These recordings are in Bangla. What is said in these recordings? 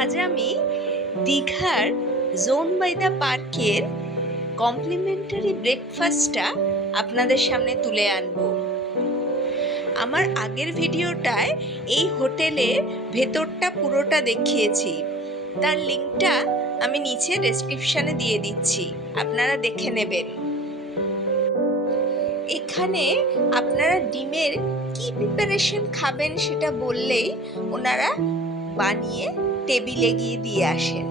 আজ আমি দীঘার জোন বাই দ্য পার্কের কমপ্লিমেন্টারি ব্রেকফাস্টটা আপনাদের সামনে তুলে আনবো। আমার আগের ভিডিওটায় এই হোটেলের ভেতরটা পুরোটা দেখিয়েছি, তার লিঙ্কটা আমি নিচে ডেসক্রিপশানে দিয়ে দিচ্ছি, আপনারা দেখে নেবেন। এখানে আপনারা ডিমের কি প্রিপারেশন খাবেন সেটা বললেই ওনারা বানিয়ে টেবিলে গিয়ে দিয়ে আসেন।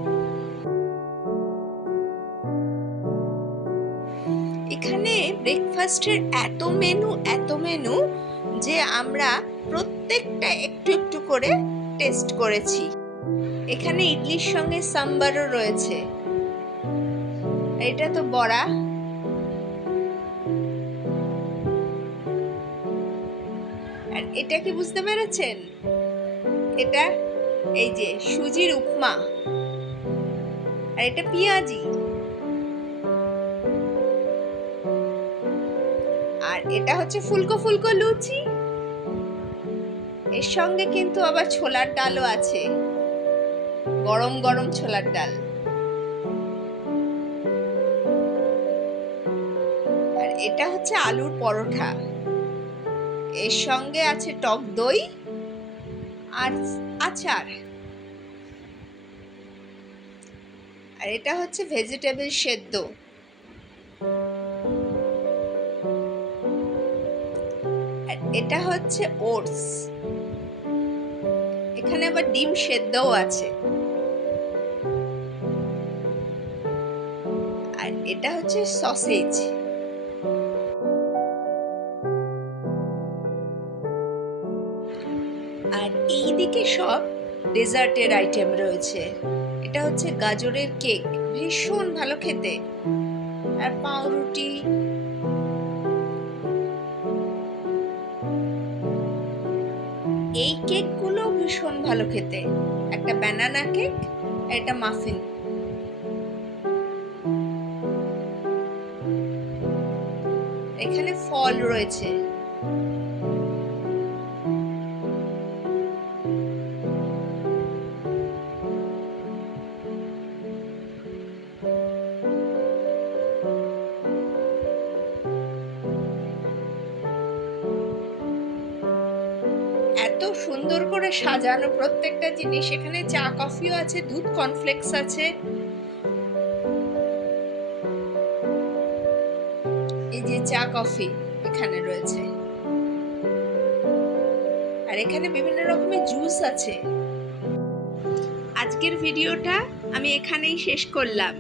এখানে ব্রেকফাস্টের এত মেনু যে আমরা প্রত্যেকটা একটু একটু করে টেস্ট করেছি। এখানে ইডলির সঙ্গে সাম্বারও রয়েছে। এটা তো বড়া, আর এটা কি বুঝতে পেরেছেন? এটা এই যে সুজির উপমা, আর এটা পেঁয়াজি, আর এটা হচ্ছে ফুলকো ফুলকো লুচি। এর সঙ্গে কিন্তু আবার ছোলার ডালও আছে, গরম গরম ছোলার ডাল। আর এটা হচ্ছে আলুর পরোটা, এর সঙ্গে আছে টক দই আর আচার। আর এটা হচ্ছে ভেজিটেবল সেদ্ধ। আর এটা হচ্ছে ওটস। এখানে আবার ডিম সেদ্ধও আছে। আর এটা হচ্ছে সসেজ। আর এইদিকে সব ডেজার্টের আইটেম রয়েছে। এটা হচ্ছে গাজরের কেক, ভীষণ ভালো খেতে। আর পাউরুটি, এই কেকগুলো ভীষণ ভালো খেতে। একটা ব্যানানা কেক, একটা মাফিন। এখানে ফল রয়েছে। এত সুন্দর করে সাজানো প্রত্যেকটা জিনিস। এখানে চা কফিও আছে, দুধ কর্নফ্লেক্স আছে। এই যে চা কফি এখানে রয়েছে। আর এখানে বিভিন্ন রকমের জুস আছে। আজকের ভিডিওটা আমি এখানেই শেষ করলাম।